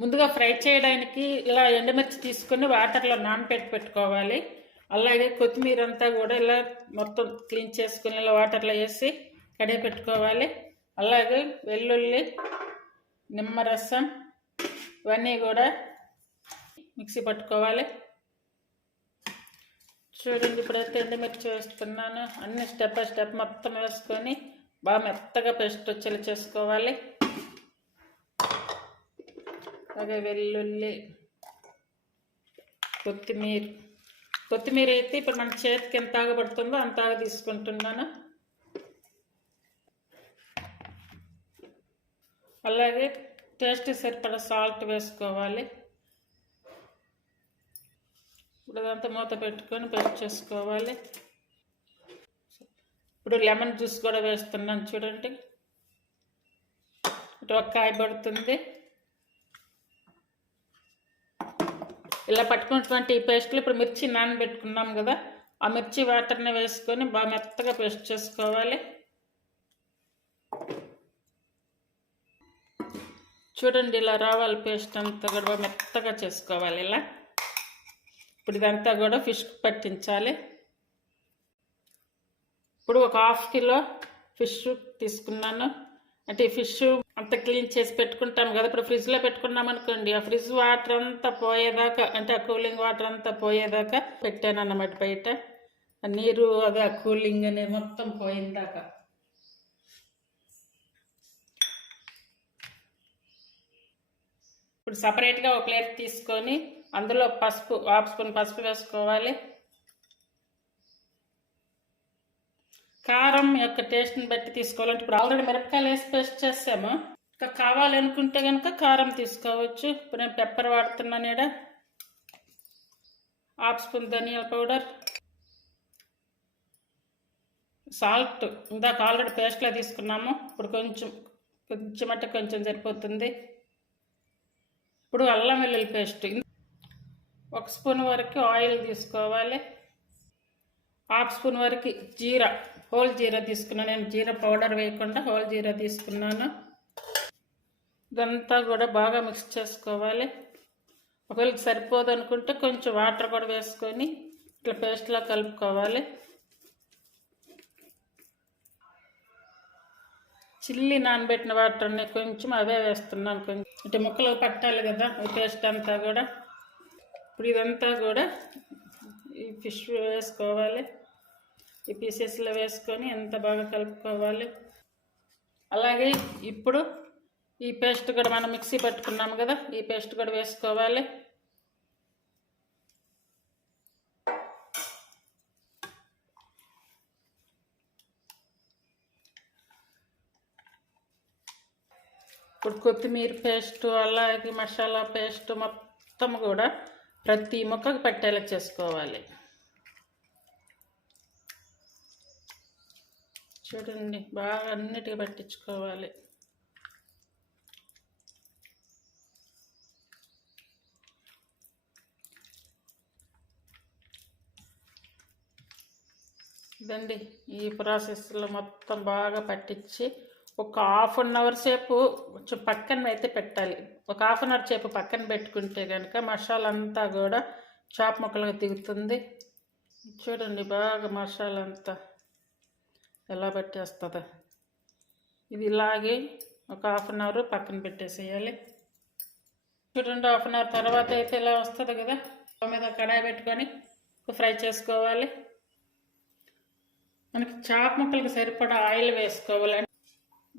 ముందుగా ఫ్రై చేయడానికి ఇలా ఎండుమిర్చి తీసుకొని వాటర్లో పెట్టుకోవాలి. అలాగే కొత్తిమీర అంతా కూడా ఇలా మొత్తం క్లీన్ చేసుకుని ఇలా వాటర్లో వేసి కడిగి పెట్టుకోవాలి. అలాగే వెల్లుల్లి, నిమ్మరసం ఇవన్నీ కూడా మిక్సీ పట్టుకోవాలి. చూడండి, ఇప్పుడైతే ఎండుమిర్చి వేస్తున్నాను. అన్ని స్టెప్ బై స్టెప్ మొత్తం వేసుకొని బాగా మెత్తగా పేస్ట్ వచ్చేలా చేసుకోవాలి. అలాగే వెల్లుల్లి, కొత్తిమీర అయితే ఇప్పుడు మన చేతికి ఎంత ఆగబడుతుందో అంత ఆగ తీసుకుంటున్నాను. అలాగే టేస్ట్ సరిపడా సాల్ట్ వేసుకోవాలి. ఇప్పుడు అదంతా మూత పెట్టుకొని పేస్ట్ చేసుకోవాలి. ఇప్పుడు లెమన్ జ్యూస్ కూడా వేస్తున్నాను. చూడండి, ఇటు ఒక కాయ పడుతుంది. ఇలా పట్టుకున్నటువంటి ఈ పేస్ట్లు ఇప్పుడు మిర్చి నానబెట్టుకున్నాం కదా, ఆ మిర్చి వాటర్ని వేసుకొని బాగా మెత్తగా పేస్ట్ చేసుకోవాలి. చూడండి, ఇలా రావాలి పేస్ట్ అంతా కూడా బాగా మెత్తగా చేసుకోవాలి. ఇలా ఇప్పుడు ఇదంతా కూడా ఫిష్ పట్టించాలి. ఇప్పుడు ఒక 1/2 కిలో ఫిష్ తీసుకున్నాను. అంటే ఈ ఫిష్ అంతా క్లీన్ చేసి పెట్టుకుంటాం కదా, ఇప్పుడు ఫ్రిడ్జ్లో పెట్టుకున్నాం అనుకోండి, ఆ ఫ్రిడ్జ్ వాటర్ అంతా పోయేదాకా, అంటే ఆ కూలింగ్ వాటర్ అంతా పోయేదాకా పెట్టాను అన్నమాట. బయట ఆ నీరు అదే ఆ కూలింగ్ అనేది మొత్తం పోయిందాకా. ఇప్పుడు సపరేట్గా ఒక ప్లేట్ తీసుకొని అందులో పసుపు 1/2 స్పూన్ పసుపు వేసుకోవాలి. కారం యొక్క టేస్ట్ని బట్టి తీసుకోవాలంటే ఇప్పుడు ఆల్రెడీ మిరపకాయలు వేసి పేస్ట్ చేసాము. ఇంకా కావాలనుకుంటే కనుక కారం తీసుకోవచ్చు. ఇప్పుడు నేను పెప్పర్ వాడుతున్నాను. ఇక్కడ 1/2 స్పూన్ ధనియాల పౌడర్, సాల్ట్ ఇందాక ఆల్రెడీ పేస్ట్లో తీసుకున్నాము. ఇప్పుడు కొంచెం అంటే కొంచెం సరిపోతుంది. ఇప్పుడు అల్లం వెల్లుల్లి పేస్ట్ 1 స్పూన్ వరకు ఆయిల్ తీసుకోవాలి. 1/2 స్పూన్ వరకు జీరా, హోల్ జీరా తీసుకున్నాను. నేను జీరా పౌడర్ వేయకుండా హోల్ జీరా తీసుకున్నాను. ఇదంతా కూడా బాగా మిక్స్ చేసుకోవాలి. ఒకవేళ సరిపోదు అనుకుంటే కొంచెం వాటర్ కూడా వేసుకొని ఇట్లా పేస్ట్లా కలుపుకోవాలి. చిల్లి నానబెట్టిన వాటర్ని కొంచెం అవే వేస్తున్నాను. కొంచెం అంటే ముక్కలు పట్టాలి కదా ఈ పేస్ట్ అంతా కూడా. ఇప్పుడు ఇదంతా కూడా ఈ ఫిష్ వేసుకోవాలి. ఈ పీసెస్లో వేసుకొని ఎంత బాగా కలుపుకోవాలి. అలాగే ఇప్పుడు ఈ పేస్ట్ కూడా మనం మిక్సీ పట్టుకున్నాము కదా, ఈ పేస్ట్ కూడా వేసుకోవాలి. ఇప్పుడు కొత్తిమీర పేస్ట్, అలాగే మసాలా పేస్ట్ మొత్తం కూడా ప్రతి ముక్కకు పట్టేలా చేసుకోవాలి. చూడండి, బాగా అన్నిటికీ పట్టించుకోవాలి. ఇదండి ఈ ప్రాసెస్లో మొత్తం బాగా పట్టించి ఒక 1/2 అవర్ సేపు కొంచెం పక్కన అయితే పెట్టాలి. ఒక 1/2 అవర్ సేపు పక్కన పెట్టుకుంటే కనుక మసాలా అంతా కూడా చాప్ ముక్కలుగా దిగుతుంది. చూడండి, బాగా మసాలా అంతా ఎలా పట్టేస్తుందో. ఇది ఇలాగే ఒక 1/2 అవర్ పక్కన పెట్టేసేయాలి. చూడండి, 1/2 అవర్ తర్వాత అయితే ఇలా వస్తుంది కదా. స్టవ్ మీద కడాయి పెట్టుకొని ఫ్రై చేసుకోవాలి. మనకి చాప్ ముక్కలకి సరిపడా ఆయిల్ వేసుకోవాలి.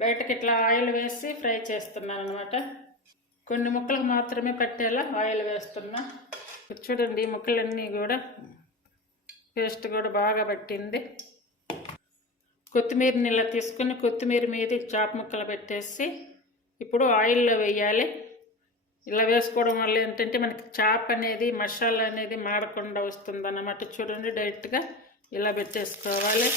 బయటకి ఇట్లా ఆయిల్ వేసి ఫ్రై చేస్తున్నాను అనమాట. కొన్ని ముక్కలకు మాత్రమే పట్టేలా ఆయిల్ వేస్తున్నా. చూడండి, ఈ ముక్కలన్నీ కూడా పేస్ట్ కూడా బాగా పట్టింది. కొత్తిమీరని ఇలా తీసుకుని కొత్తిమీర మీద చాప్ ముక్కలు పెట్టేసి ఇప్పుడు ఆయిల్లో వేయాలి. ఇలా వేసుకోవడం వల్ల ఏంటంటే మనకి చాప్ అనేది మసాలా అనేది మాడకుండా వస్తుంది అన్నమాట. చూడండి, డైరెక్ట్గా ఇలా పెట్టేసుకోవాలి.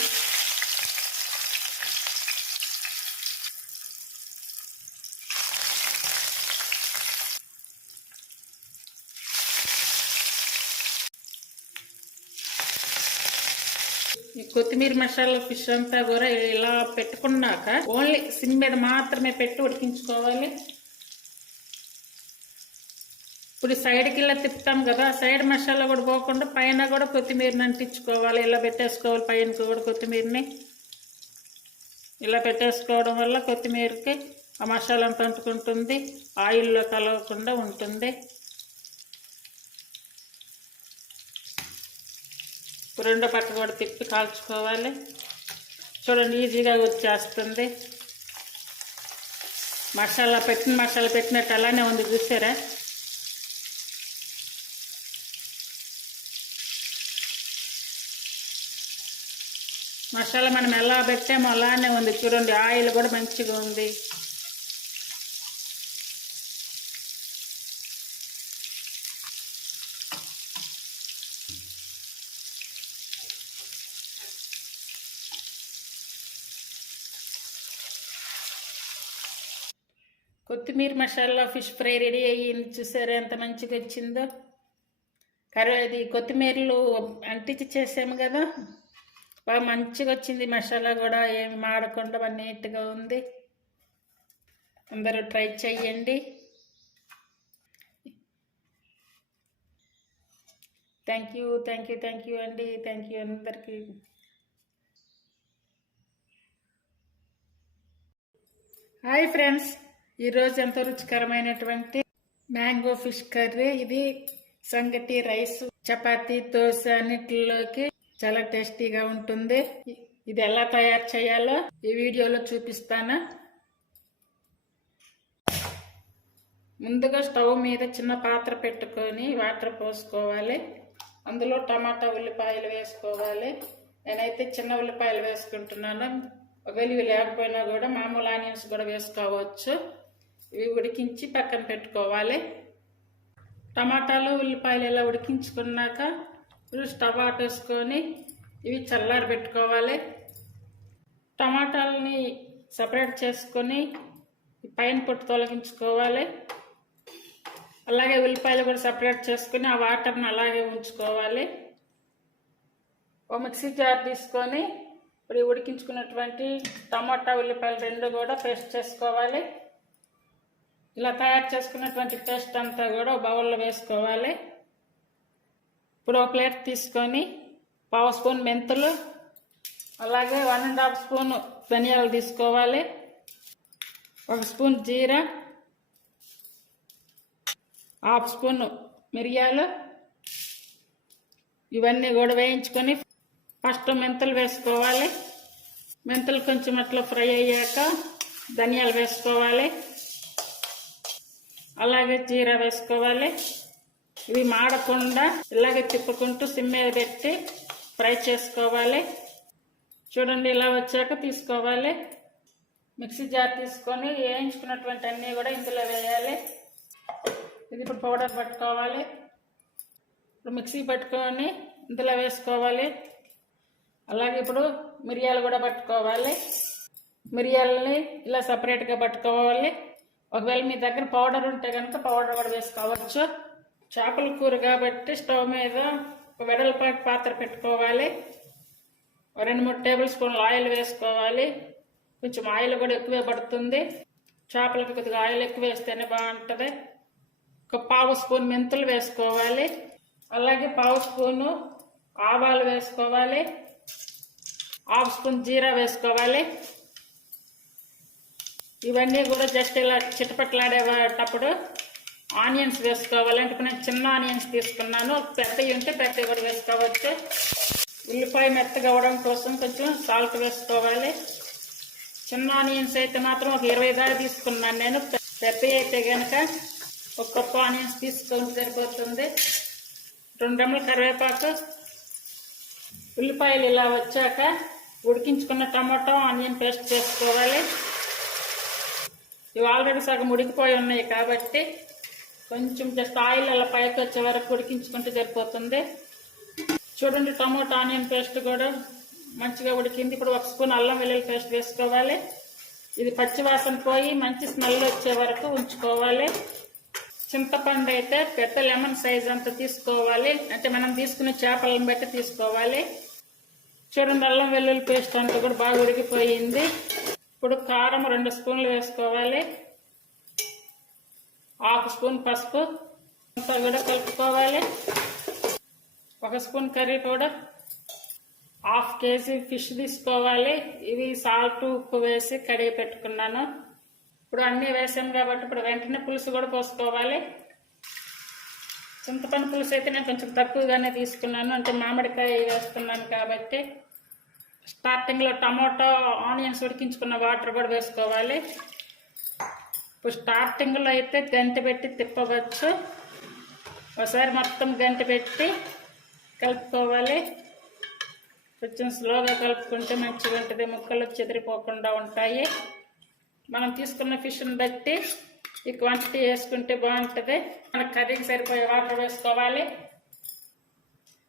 ఈ కొత్తిమీర మసాలా ఫిష్ అంతా కూడా ఇలా పెట్టుకున్నాక ఓన్లీ సిమ్ మీద మాత్రమే పెట్టి ఉడికించుకోవాలి. ఇప్పుడు సైడ్కి ఇలా తిప్పుతాం కదా, సైడ్ మసాలా కూడా పోకుండా పైన కూడా కొత్తిమీరని అంటించుకోవాలి. ఇలా పెట్టేసుకోవాలి, పైన కూడా కొత్తిమీరని ఇలా పెట్టేసుకోవడం వల్ల కొత్తిమీరకి ఆ మసాలా అంతా అంటుకుంటుంది, ఆయిల్లో కలవకుండా ఉంటుంది. రెండో పక్క కూడా తిప్పి కాల్చుకోవాలి. చూడండి ఈజీగా వచ్చేస్తుంది. మసాలా పెట్టినట్టు అలానే ఉంది, చూసారా? మసాలా మనం ఎలా పెట్టామో అలానే ఉంది. చూడండి ఆయిల్ కూడా మంచిగా ఉంది. కొత్తిమీర మసాలా ఫిష్ ఫ్రై రెడీ అయ్యింది. చూసారా ఎంత మంచిగా వచ్చిందో. అది కొత్తిమీరలు అంటించి చేసాము కదా, బాగా మంచిగా వచ్చింది. మసాలా కూడా ఏమి మాడకుండా బాగా నీట్గా ఉంది. అందరూ ట్రై చేయండి. థ్యాంక్ యూ అండి. థ్యాంక్ యూ అందరికీ. హాయ్ ఫ్రెండ్స్, ఈరోజు ఎంతో రుచికరమైనటువంటి మ్యాంగో ఫిష్ కర్రీ. ఇది సంగటి, రైస్, చపాతీ, దోశ అన్నిటిలోకి చాలా టేస్టీగా ఉంటుంది. ఇది ఎలా తయారు చేయాలో ఈ వీడియోలో చూపిస్తాను. ముందుగా స్టవ్ మీద చిన్న పాత్ర పెట్టుకొని వాటర్ పోసుకోవాలి. అందులో టమాటా, ఉల్లిపాయలు వేసుకోవాలి. నేనైతే చిన్న ఉల్లిపాయలు వేసుకుంటున్నాను. ఒకవేళ ఇవి లేకపోయినా కూడా మామూలు ఆనియన్స్ కూడా వేసుకోవచ్చు. ఇవి ఉడికించి పక్కన పెట్టుకోవాలి. టమాటాలు, ఉల్లిపాయలు ఇలా ఉడికించుకున్నాక స్టవ్ ఆపేసుకొని ఇవి చల్లారి పెట్టుకోవాలి. టమాటాలని సపరేట్ చేసుకొని పైన పొట్టు తొలగించుకోవాలి. అలాగే ఉల్లిపాయలు కూడా సపరేట్ చేసుకొని ఆ వాటర్ని అలాగే ఉంచుకోవాలి. ఒక మిక్సీ జార్ తీసుకొని ఇప్పుడు ఉడికించుకున్నటువంటి టమాటా, ఉల్లిపాయలు రెండు కూడా పేస్ట్ చేసుకోవాలి. ఇలా తయారు చేసుకున్నటువంటి పేస్ట్ అంతా కూడా బౌల్లో వేసుకోవాలి. ఇప్పుడు ఒక ప్లేట్ తీసుకొని 1/2 స్పూన్ మెంతులు, అలాగే 1.5 స్పూన్ ధనియాలు తీసుకోవాలి. 1 స్పూన్ జీరా, 1/2 స్పూన్ మిరియాలు, ఇవన్నీ కూడా వేయించుకొని ఫస్ట్ మెంతులు వేసుకోవాలి. మెంతులు కొంచెం అట్లా ఫ్రై అయ్యాక ధనియాలు వేసుకోవాలి. అలాగే జీరా వేసుకోవాలి. ఇవి మాడకుండా ఇలాగే తిప్పుకుంటూ సిమ్ మీద పెట్టి ఫ్రై చేసుకోవాలి. చూడండి ఇలా వచ్చాక తీసుకోవాలి. మిక్సీ జార్ తీసుకొని వేయించుకున్నటువంటి అన్నీ కూడా ఇందులో వేయాలి. ఇది ఇప్పుడు పౌడర్ పట్టుకోవాలి. ఇప్పుడు మిక్సీ పట్టుకొని ఇందులో వేసుకోవాలి. అలాగే ఇప్పుడు మిరియాలు కూడా పట్టుకోవాలి. మిరియాలని ఇలా సపరేట్గా పట్టుకోవాలి. ఒకవేళ మీ దగ్గర పౌడర్ ఉంటే కనుక పౌడర్ కూడా వేసుకోవచ్చు. చేపల కూర కాబట్టి స్టవ్ మీద ఒక వెడల్పాటి పాత్ర పెట్టుకోవాలి. 2-3 టేబుల్ స్పూన్లు ఆయిల్ వేసుకోవాలి. కొంచెం ఆయిల్ కూడా ఎక్కువే పడుతుంది. చేపలకు కొద్దిగా ఆయిల్ ఎక్కువ వేస్తేనే బాగుంటుంది. ఒక 1/2 స్పూన్ మెంతులు వేసుకోవాలి. అలాగే 1/2 స్పూను ఆవాలు వేసుకోవాలి. 1/2 స్పూన్ జీరా వేసుకోవాలి. ఇవన్నీ కూడా జస్ట్ ఇలా చిటపట్లాడేటప్పుడు ఆనియన్స్ వేసుకోవాలి. అంటే నేను చిన్న ఆనియన్స్ తీసుకున్నాను. పెద్దవి ఉంటే పెద్దవి కూడా వేసుకోవచ్చు. ఉల్లిపాయ మెత్తగా అవ్వడం కోసం కొంచెం సాల్ట్ వేసుకోవాలి. చిన్న ఆనియన్స్ అయితే మాత్రం ఒక 20 దాకా తీసుకున్నాను నేను. పెద్దవి అయితే కనుక ఒక కప్పు ఆనియన్స్ తీసుకొని సరిపోతుంది. 2 రెమ్మల కరివేపాకు. ఉల్లిపాయలు ఇలా వచ్చాక ఉడికించుకున్న టమాటో, ఆనియన్ పేస్ట్ చేసుకోవాలి. ఇవి ఆల్రెడీ సగం ఉడికిపోయి ఉన్నాయి కాబట్టి కొంచెం జస్ట్ ఆయిల్ అలా పైకి వచ్చే వరకు ఉడికించుకుంటే సరిపోతుంది. చూడండి టమాటో, ఆనియన్ పేస్ట్ కూడా మంచిగా ఉడికింది. ఇప్పుడు 1 స్పూన్ అల్లం వెల్లుల్లి పేస్ట్ వేసుకోవాలి. ఇది పచ్చివాసన పోయి మంచి స్మెల్ వచ్చే వరకు ఉంచుకోవాలి. చింతపండు అయితే పెద్ద లెమన్ సైజ్ అంత తీసుకోవాలి. అంటే మనం తీసుకునే చేపలను బట్టి తీసుకోవాలి. చూడండి అల్లం వెల్లుల్లి పేస్ట్ అంతా కూడా బాగా ఉడికిపోయింది. ఇప్పుడు కారం 2 స్పూన్లు వేసుకోవాలి. 1/2 స్పూన్ పసుపు, అంతా కూడా కలుపుకోవాలి. 1 spoon curry powder, 1/2 KG fish తీసుకోవాలి. ఇవి సాల్ట్ ఉప్పు వేసి కడిగి పెట్టుకున్నాను. ఇప్పుడు అన్నీ వేసాం కాబట్టి ఇప్పుడు వెంటనే పులుసు కూడా పోసుకోవాలి. చింతపండు పులుసు అయితే నేను కొంచెం తక్కువగానే తీసుకున్నాను, అంటే మామిడికాయ వేస్తున్నాను కాబట్టి. స్టార్టింగ్లో టమాటో ఆనియన్స్ ఉడికించుకున్న వాటర్ కూడా వేసుకోవాలి. ఇప్పుడు స్టార్టింగ్లో అయితే గంట పెట్టి తిప్పవచ్చు. ఒకసారి మొత్తం గంట పెట్టి కలుపుకోవాలి. కొంచెం స్లోగా కలుపుకుంటే మంచిగా ఉంటుంది, ముక్కలు చెదిరిపోకుండా ఉంటాయి. మనం తీసుకున్న ఫిష్ని బట్టి ఈ క్వాంటిటీ వేసుకుంటే బాగుంటుంది. మన కర్రీకి సరిపోయే వాటర్ వేసుకోవాలి.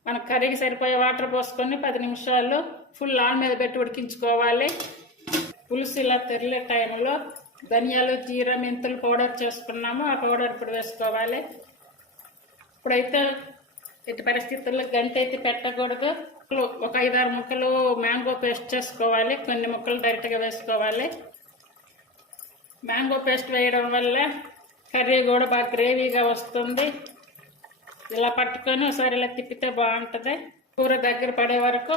మన కర్రీకి సరిపోయే వాటర్ పోసుకొని 10 నిమిషాలు ఫుల్ ఆన్ మీద పెట్టి ఉడికించుకోవాలి. పులుసు ఇలా తెరలే టైంలో ధనియాలు, జీరా, మెంతులు పౌడర్ చేసుకున్నాము, ఆ పౌడర్ ఇప్పుడు వేసుకోవాలి. ఇప్పుడైతే ఎట్టి పరిస్థితుల్లో గంట అయితే పెట్టకూడదు. ఒక 5-6 ముక్కలు మ్యాంగో పేస్ట్ చేసుకోవాలి, కొన్ని ముక్కలు డైరెక్ట్గా వేసుకోవాలి. మ్యాంగో పేస్ట్ వేయడం వల్ల కర్రీ కూడా బాగా గ్రేవీగా వస్తుంది. ఇలా పట్టుకొని ఒకసారి ఇలా తిప్పితే బాగుంటుంది. కూర దగ్గర పడే వరకు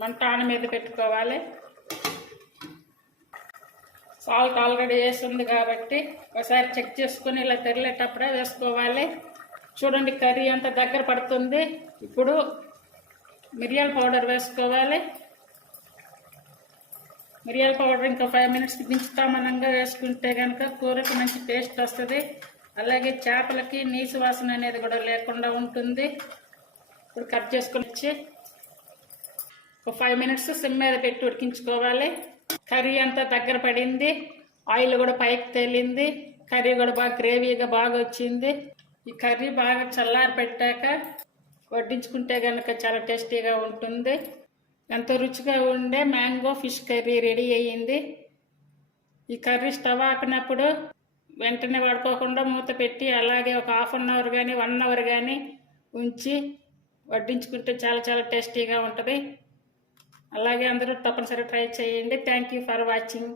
మంట ఆన్ మీద పెట్టుకోవాలి. సాల్ట్ ఆల్రెడీ వేసింది కాబట్టి ఒకసారి చెక్ చేసుకుని ఇలా తెరలేటప్పుడే వేసుకోవాలి. చూడండి కర్రీ అంతా దగ్గర పడుతుంది. ఇప్పుడు మిరియాల పౌడర్ వేసుకోవాలి. మిరియాల పౌడర్ ఇంకా 5 మినిట్స్కి దించుతామనంగా వేసుకుంటే కనుక కూరకి మంచి టేస్ట్ వస్తుంది. అలాగే చేపలకి నీసు వాసన అనేది కూడా లేకుండా ఉంటుంది. ఇప్పుడు కట్ చేసుకుని వచ్చి ఒక 5 మినిట్స్ సిమ్ మీద పెట్టి ఉడికించుకోవాలి. కర్రీ అంతా దగ్గర పడింది, ఆయిల్ కూడా పైకి తేలింది, కర్రీ కూడా బాగా గ్రేవీగా బాగా వచ్చింది. ఈ కర్రీ బాగా చల్లారి పెట్టాక వడ్డించుకుంటే కనుక చాలా టేస్టీగా ఉంటుంది. ఎంతో రుచిగా ఉండే మ్యాంగో ఫిష్ కర్రీ రెడీ అయ్యింది. ఈ కర్రీ స్టవ్ ఆపినప్పుడు వెంటనే వాడుకోకుండా మూత పెట్టి అలాగే ఒక 1/2 అవర్ కానీ 1 అవర్ కానీ ఉంచి వడ్డించుకుంటే చాలా చాలా టేస్టీగా ఉంటుంది. అలాగే అందరూ తప్పనిసరిగా ట్రై చేయండి. Thank you for watching.